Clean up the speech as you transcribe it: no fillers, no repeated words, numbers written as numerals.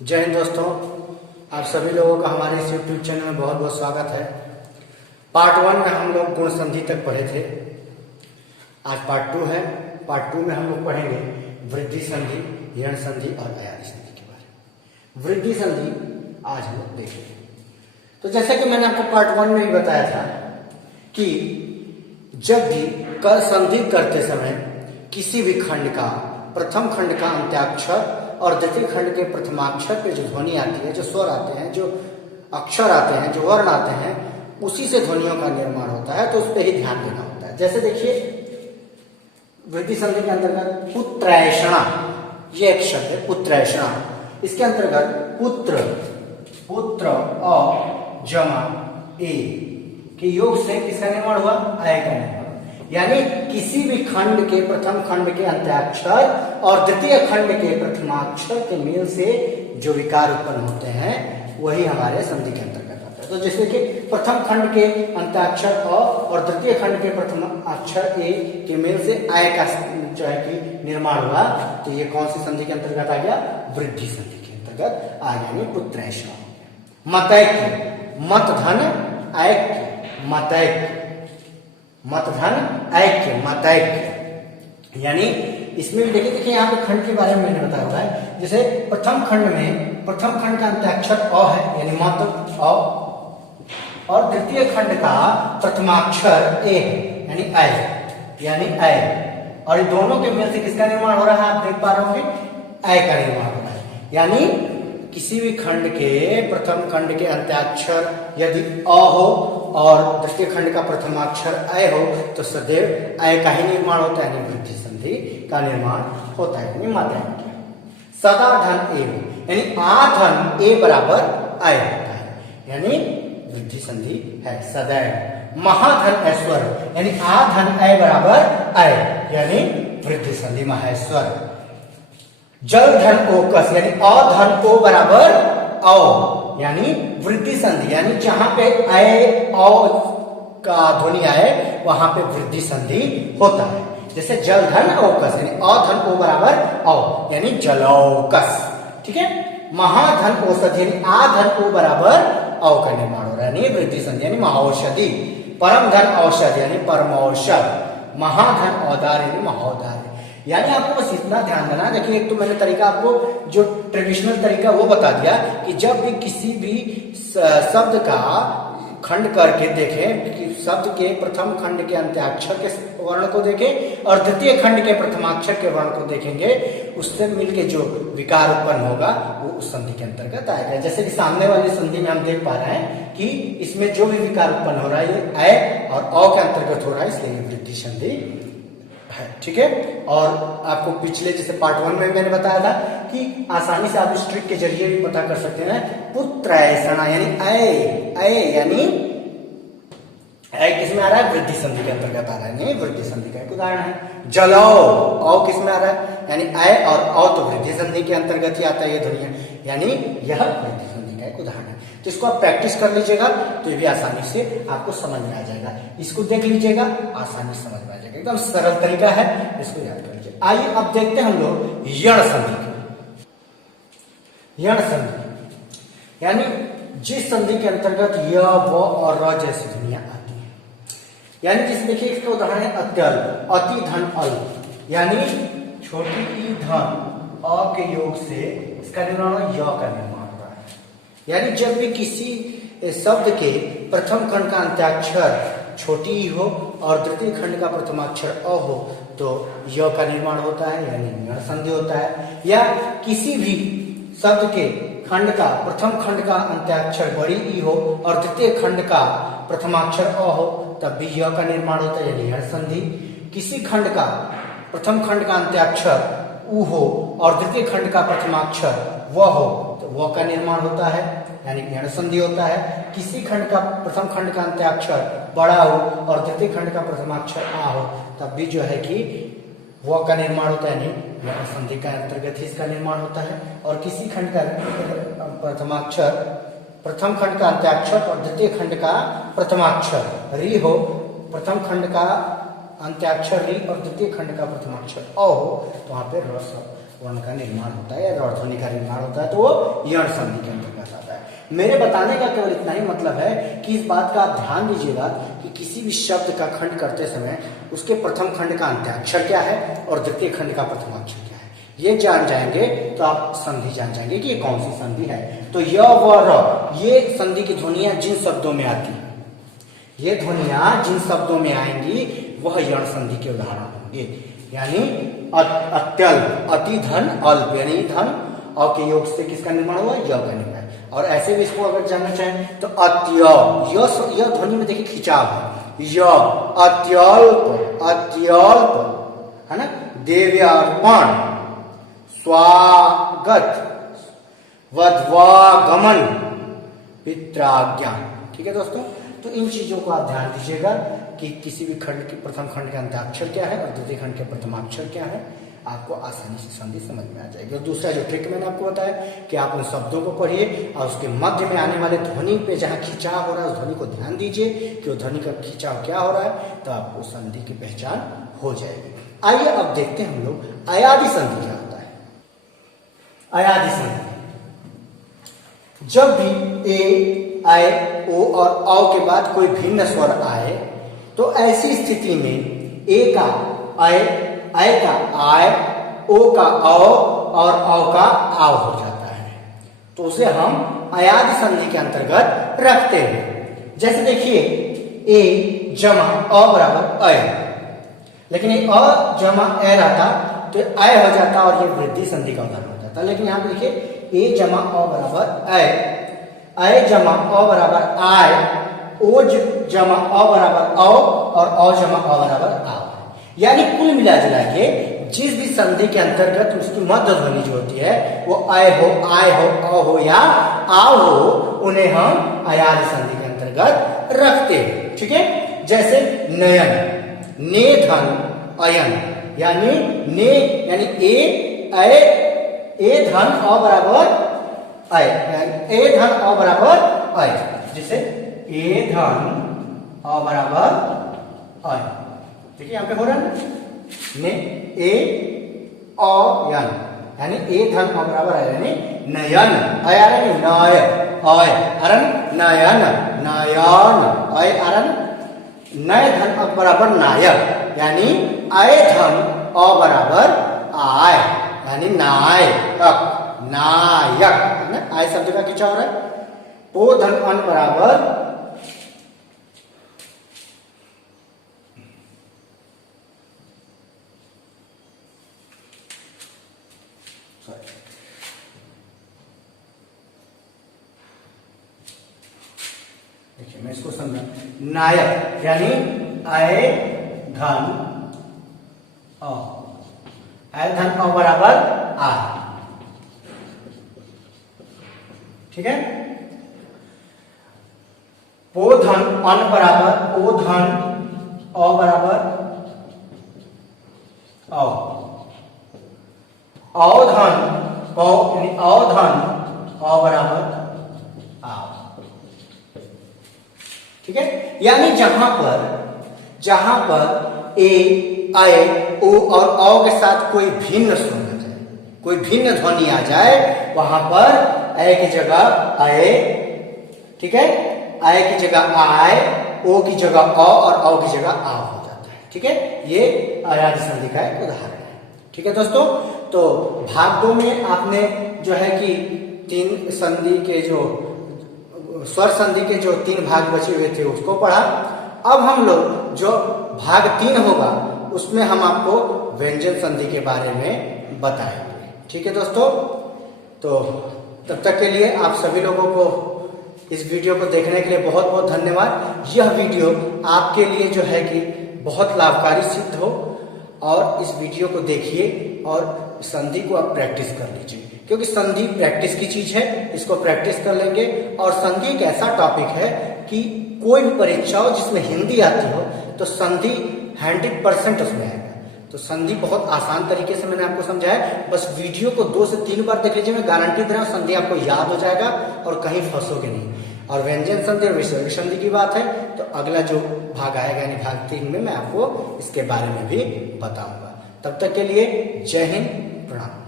जय हिंद दोस्तों, आप सभी लोगों का हमारे इस यूट्यूब चैनल में बहुत बहुत स्वागत है। पार्ट 1 में हम लोग गुण संधि तक पढ़े थे। आज पार्ट 2 है। पार्ट 2 में हम लोग पढ़ेंगे वृद्धि संधि, ऋण संधि और अयादी संधि के बारे में। वृद्धि संधि आज हम लोग देखेंगे। तो जैसे कि मैंने आपको पार्ट 1 में भी बताया था कि जब भी कर संधि करते समय किसी भी खंड का प्रथम खंड का अंत्याक्षर और द्वितीय खंड के प्रथमाक्षर पे जो ध्वनि आती है, जो स्वर आते हैं, जो अक्षर आते हैं, जो वर्ण आते हैं, उसी से ध्वनियों का निर्माण होता है। तो उस पर ही ध्यान देना होता है। जैसे देखिए वृद्धि संधि के अंतर्गत पुत्रैषणा, ये एक शब्द है पुत्रैषणा। इसके अंतर्गत पुत्र, पुत्र अ जमा ए के योग से किसका निर्माण हुआ? आय का निर्माण। यानी किसी भी खंड के प्रथम खंड के अंत्याक्षर और द्वितीय खंड के प्रथमाक्षर के मेल से जो विकार उत्पन्न होते हैं वही हमारे संधि के अंतर्गत आता है। तो जैसे कि प्रथम खंड के अंत्याक्षर अ और द्वितीय खंड के प्रथम अक्षर ए के मेल से आय का जो है कि निर्माण हुआ, तो ये कौन सी संधि के अंतर्गत आ गया? वृद्धि संधि के अंतर्गत आ गया। पुत्रैषणा हो गया। मतैक्य, मत धन ऐक्य, मतैक्य, मत धन ऐक्य, मतैक्य। यानी इसमें भी देखिए यहाँ पे खंड के बारे में मैंने बताया हुआ है। जैसे प्रथम खंड में प्रथम खंड का अंत्याक्षर अ है, यानी मत अ, और द्वितीय खंड का प्रथमाक्षर ए है, यानी ऐ, यानी ऐ। और इन दोनों के मेल से किसका निर्माण हो रहा है? आप देख पा रहे होंगे, ऐ का निर्माण हो रहा है। यानी किसी भी खंड के प्रथम खंड के अंत्याक्षर यदि अ हो और द्वितीय खंड का प्रथमाक्षर ऐ हो तो सदैव ऐ का ही निर्माण होता है, यानी वृद्धि संधि का निर्माण होता है। यानी मतैक्य। सदा धन ए, यानी आ धन ए बराबर ऐ होता है, यानी वृद्धि संधि है सदैव। महाधन ऐश्वर्य, यानी आ धन ऐ बराबर ऐ, यानी वृद्धि संधि महेश्वर। जल धन ओकस, यानी अ धन ओ बराबर औ, यानी वृद्धि संधि। यानी जहां पे ऐ औ का ध्वनि आए वहां पे वृद्धि संधि होता है। जैसे जल धन ओकस, यानी अ धन ओ बराबर औ, यानी जलौकस। ठीक है। महाधन औषधि, यानी आ धन ओ बराबर औ का निर्माण हो रहा है, यानी वृद्धि संधि, यानी महाऔषधि। परम धन औषध, यानी परमौषध। महाधन औदार, यानी महोदार। यानी आपको बस इतना ध्यान देना। देखिए एक तो मैंने तरीका आपको जो ट्रेडिशनल तरीका वो बता दिया कि जब भी किसी भी शब्द का खंड करके देखें कि शब्द के प्रथम खंड के अंत्याक्षर के वर्ण को देखें और द्वितीय खंड के प्रथमाक्षर के वर्ण को देखेंगे, उससे मिलके जो विकार उत्पन्न होगा वो उस संधि के अंतर्गत आएगा। जैसे कि सामने वाली संधि में हम देख पा रहे हैं कि इसमें जो भी विकार उत्पन्न हो रहा है ये ऐ और अ के अंतर्गत हो रहा है, इसलिए ये वृद्धि संधि है। ठीक है। और आपको पिछले जैसे पार्ट 1 में मैंने बताया था कि आसानी से आप इस ट्रिक के जरिए भी पता कर सकते हैं। पुत्रैषणा, यानी ऐ, यानी ऐ किस में आ रहा है? वृद्धि संधि के अंतर्गत आ रहा है, नहीं वृद्धि संधि का एक उदाहरण है। जलौ, औ किस में आ रहा है? यानी ऐ और औ तो वृद्धि संधि के अंतर्गत ही आता है ये ध्वनियां, यानी यह वृद्धि संधि का एक उदाहरण है। तो इसको आप प्रैक्टिस कर लीजिएगा तो ये भी आसानी से आपको समझ में आ जाएगा। इसको देख लीजिएगा, आसानी से समझ में आ जाएगा। एकदम सरल तरीका है, इसको याद कर लीजिए। आइए अब देखते हैं हम लोग यण संधि। यण संधि यानी जिस संधि के अंतर्गत य, व और र जैसी ध्वनियां आती हैं। यानी जिस देखिए इसका उदाहरण है अत्यल, अति धन अल, यानी छोटी ई धन अ के योग से इसका निर्माण य का निर्माण हो रहा है। यानी जब भी किसी शब्द के प्रथम खंड का अंत्याक्षर छोटी ई हो और द्वितीय खंड का प्रथमाक्षर अ हो तो य का निर्माण होता है, यानी यण संधि होता है। या किसी भी शब्द के खंड का प्रथम खंड का अंत्याक्षर बड़ी ई हो और द्वितीय खंड का प्रथमाक्षर अ हो तब भी य का निर्माण होता है, यानी यण संधि। किसी खंड का प्रथम खंड का अंत्याक्षर उ हो और द्वितीय खंड का प्रथमाक्षर व हो तो व का निर्माण होता है, यानी यण संधि होता है। किसी खंड का प्रथम खंड का अंत्याक्षर बड़ा हो और द्वितीय खंड का प्रथमाक्षर आ हो तब भी जो है कि व का निर्माण होता है, यानी यण संधि का अंतर्गत ही इसका निर्माण होता है। और किसी खंड का प्रथमाक्षर प्रथम खंड का अंत्याक्षर और द्वितीय खंड का प्रथमाक्षर री हो, प्रथम खंड का अंत्याक्षर री और द्वितीय खंड का प्रथमाक्षर अ हो तो वहां पे वर्ण का निर्माण होता है या रॉड ध्वनि का निर्माण होता है तो वो यण संधि के अंतर्गत आता है। मेरे बताने का केवल इतना ही मतलब है कि इस बात का आप ध्यान दीजिएगा कि किसी भी शब्द का खंड करते समय उसके प्रथम खंड का अंत्याक्षर क्या है और द्वितीय खंड का प्रथमाक्षर क्या है, ये जान जाएंगे तो आप संधि जान जाएंगे कि ये कौन सी संधि है। तो य व र ये संधि की ध्वनियां जिन शब्दों में आती है, ये ध्वनियां जिन शब्दों में आएंगी वह यण संधि के उदाहरण होंगे। यानी अत्यल, अति धन अल्प, यानी धन अ के योग से किसका निर्माण हुआ, य का निर्माण। और ऐसे भी इसको अगर जानना चाहें तो अत्य, यह ध्वनि में देखिए खिंचाव है, य अत्यल्प, अत्यल्प है ना, देव्यार्पण, स्वागत, वध्वागमन, पित्राज्ञा। ठीक है दोस्तों, तो इन चीजों को आप ध्यान दीजिएगा कि किसी भी खंड के प्रथम खंड का अंताक्षर क्या है और द्वितीय खंड के प्रथमाक्षर क्या है, आपको आसानी से संधि समझ में आ जाएगी। और दूसरा जो ट्रिक मैंने आपको बताया कि आप उन शब्दों को पढ़िए और उसके मध्य में आने वाले ध्वनि पे जहां खिंचाव हो रहा है उस ध्वनि को ध्यान दीजिए कि वो ध्वनि का खिंचाव क्या हो रहा है, तो आपको संधि की पहचान हो जाएगी। आइए अब देखते हैं हम लोग अयादि संधि क्या होता है। अयादि संधि, जब भी ए, आय, ओ और औ के बाद कोई भिन्न स्वर आए तो ऐसी स्थिति में ए का आय, आय का आय, ओ का औ और औ का आव हो जाता है, तो उसे हम अयादि संधि के अंतर्गत रखते हैं। जैसे देखिए ए जमा अ बराबर अय, लेकिन ये अ जमा ए रहता तो अय हो जाता और ये वृद्धि संधि का उदाहरण हो जाता। लेकिन यहाँ पे देखिए ए जमा अ बराबर अय, अय जमा अ बराबर आय, ओ जमा अ बराबर औ और औ जमा अ बराबर आव। यानी कुल मिला जुला के जिस भी संधि के अंतर्गत उसकी मध्य ध्वनि जो होती है वो अय हो, आय हो, अ हो या आव हो, उन्हें हम अयादि संधि के अंतर्गत रखते हैं। ठीक है, जैसे नयन, ने धन अयन, यानी ने यानी ए धन अ बराबर अय, ए धन अ बराबर अय, जैसे ए धन अ बराबर अय। देखिए यहाँ पे हो रहा है ने ए अ यन, यानी ए धन अ बराबर अय, यानी नयन, अय यानी नय, अय अरन नयन, नयन, अय अरन नय धन अ बराबर नायक, यानी अय धन अ बराबर आय, यानी नायक, नायक है ना। आय शब्द का क्या हो रहा है, ओ धन अन बराबर देखिए मैं इसको समझा, नायक यानी आय धन अ, आय धन अ बराबर आ। ठीक है, ओ धन अन बराबर ओ धन अ बराबर औ, औ धन औ यानी औ धन अ बराबर आ। ठीक है, यानी जहां पर ए, आय, ओ और औ के साथ कोई भिन्न स्वर आ जाए, कोई भिन्न ध्वनि आ जाए, वहां पर अय की जगह आय, ठीक है, आय की जगह आय, ओ की जगह अ और औ की जगह आव हो जाता है। ठीक है, ये अयादि संधि का एक उदाहरण है। ठीक है दोस्तों, तो भाग 2 में आपने जो है कि तीन संधि के जो स्वर संधि के जो 3 भाग बचे हुए थे उसको पढ़ा। अब हम लोग जो भाग 3 होगा उसमें हम आपको व्यंजन संधि के बारे में बताएंगे। ठीक है दोस्तों, तो तब तक के लिए आप सभी लोगों को इस वीडियो को देखने के लिए बहुत बहुत धन्यवाद। यह वीडियो आपके लिए जो है कि बहुत लाभकारी सिद्ध हो, और इस वीडियो को देखिए और संधि को आप प्रैक्टिस कर लीजिए, क्योंकि संधि प्रैक्टिस की चीज है, इसको प्रैक्टिस कर लेंगे। और संधि एक ऐसा टॉपिक है कि कोई भी परीक्षा हो जिसमें हिंदी आती हो तो संधि 100% उसमें आएगा। तो संधि बहुत आसान तरीके से मैंने आपको समझाया, बस वीडियो को 2 से 3 बार देख लीजिए, मैं गारंटी दे रहा हूँ संधि आपको याद हो जाएगा और कहीं फंसोगे नहीं। और व्यंजन संधि और विसर्ग संधि की बात है तो अगला जो भाग आएगा यानी भाग 3 में मैं आपको इसके बारे में भी बताऊंगा। तब तक के लिए जय हिंद, प्रणाम।